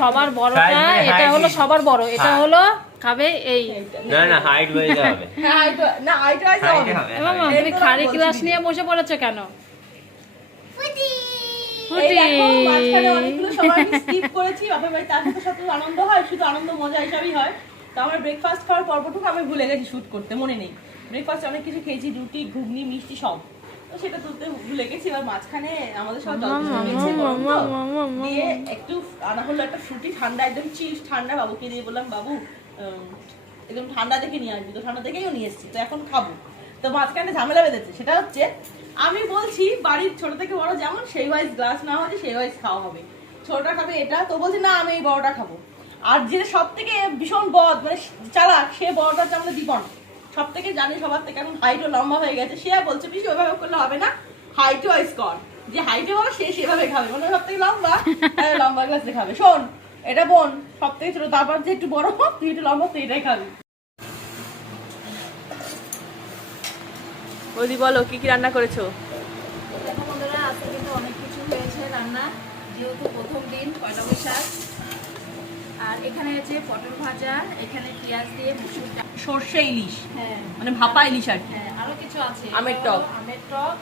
সবার বড়টা, এটা হলো সবার বড়, এটা হলো খাবে এই। না না হাইট হয়ে যাবে। হ্যাঁ হাইট না হাইট হবে। মামা তুমি খালি গ্লাস নিয়ে বসে পড়েছো কেন? ফুটি ফুটি মাঝখানে অনেকগুলো সময় স্কিপ করেছি বাপের বাড়ি, তার সাথে আনন্দ হয়, শুধু আনন্দ মজা হিসাবেই হয়। তো আমার ব্রেকফাস্ট খাওয়ার পর্বটুকু আমি ভুলে গেছি শুট করতে, মনে নেই। ব্রেকফাস্টে অনেক কিছু খেয়েছি, রুটি ঘুগনি মিষ্টি সব, তো সেটা তুলতে ভুলে গেছি। এবার মাঝখানে আমাদের সব দিয়ে একটু আনা হলো একটা ফ্রুটি ঠান্ডা, একদম চিল ঠান্ডা। বাবুকে দিয়ে বললাম বাবু একদম ঠান্ডা দেখে নিয়ে আসবি, তো ঠান্ডা দেখেও নিয়ে এসেছি, তো এখন খাবো। তো মাঝখানে ঝামেলা বেঁধেছে, সেটা হচ্ছে আমি বলছি বাড়ির ছোট থেকে বড় যেমন সেই ওয়াইজ গ্লাস না হচ্ছে সেই ওয়াইজ খাওয়া হবে, ছোটটা খাবে এটা, তো বলছে না আমি এই বড়টা খাবো। আর যে সব থেকে ভীষণ বদ মানে চালাক, সে বড়টা হচ্ছে আমাদের দীপন, সব থেকে জানে সবার থেকে, এখন হাইটও লম্বা হয়ে গেছে। সে বলছে পিসি ওইভাবে করলে হবে না, হাইট ওয়াইজ কর, যে হাইটে বড় সে সেভাবে খাবে, মানে সব থেকে লম্বা লম্বা গ্লাসে খাবে। শোন এটা বোন সব থেকে ছোট, তারপর যে একটু বড় হোক তুই একটু লম্বা তুই এটাই খাবি। বৌদি বলো কি কি রান্না করেছো? দেখো বন্ধুরা, আজকে কিন্তু অনেক কিছু হয়েছে রান্না, যেহেতু প্রথম দিন পয়লা বৈশাখ। আর এখানে হচ্ছে পটল ভাজা, এখানে পেঁয়াজ দিয়ে মুসুর ডাল, সর্ষে ইলিশ, হ্যাঁ মানে ভাপা ইলিশ আর কি। হ্যাঁ আরো কিছু আছে, আমের টক। আমের টক,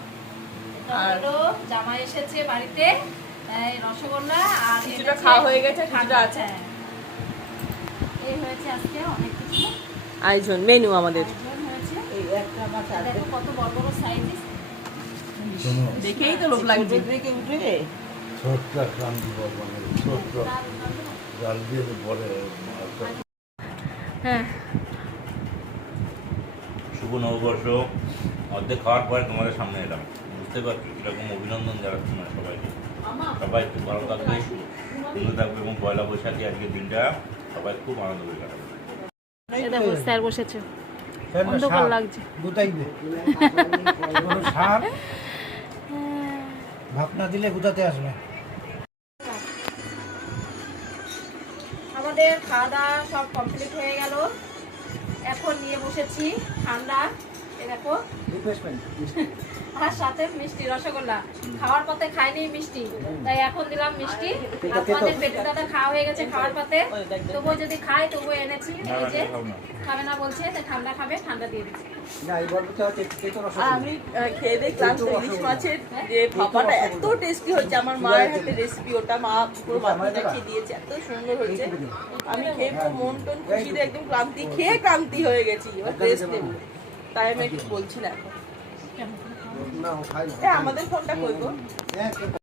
এটা হলো জামাই এসেছে বাড়িতে, তাই রসগোল্লা আর কিছুটা খাওয়া হয়ে গেছে, কিছুটা আছে। হ্যাঁ, এই হয়েছে আজকে অনেক কিছু আয়োজন মেনু আমাদের। আয়োজন হয়েছে। দেখো কত বড় বড় সাইজ, দেখেই তো লোভ লাগছে। ছোট্ট ক্রান্তি মানে ছোট্ট জাল দিয়ে পরে হ্যাঁ শুভ নববর্ষ অর্ধেক খাওয়ার পরে তোমাদের সামনে এলাম, বুঝতে পারছো কিরকম অভিনন্দন জানাচ্ছি না সবাইকে। সবাই খুব ভালো থাকবে, সুন্দর থাকবে এবং পয়লা বৈশাখী আজকের দিনটা সবাই খুব আনন্দ করে কাটাবে। এই দেখো স্যার বসেছে, অন্ধকার লাগছে। গুতাইবে কোনো সার ভাবনা দিলে গুতাতে আসবে। আমাদের খাওয়া দাওয়া সব কমপ্লিট হয়ে গেল, এখন নিয়ে বসেছি ঠান্ডা, এই দেখো, আর সাথে মিষ্টি রসগোল্লা। খাওয়ার পথে খাইনি মিষ্টি, তাই এখন দিলাম মিষ্টি। আপনাদের বেটু দাদা খাওয়া হয়ে গেছে খাওয়ার পথে, তবুও যদি খায় তবুও এনেছি, এই যে খাবে না বলছে, তাই ঠান্ডা খাবে, ঠান্ডা দিয়ে দিচ্ছি। আমি খেয়ে দেখলাম ইলিশ মাছের যে ভাপাটা এত টেস্টি হয়েছে, আমার মায়ের হাতে রেসিপি, ওটা মা পুরো মাথাটা খেয়ে দিয়েছে, এত সুন্দর হয়েছে। আমি খেয়ে পুরো মন টন খুশিতে একদম ক্লান্তি হয়ে গেছি, এবার টেস্ট নেব, তাই আমি একটু বলছি না এখন। আমাদের ফোনটা করবো।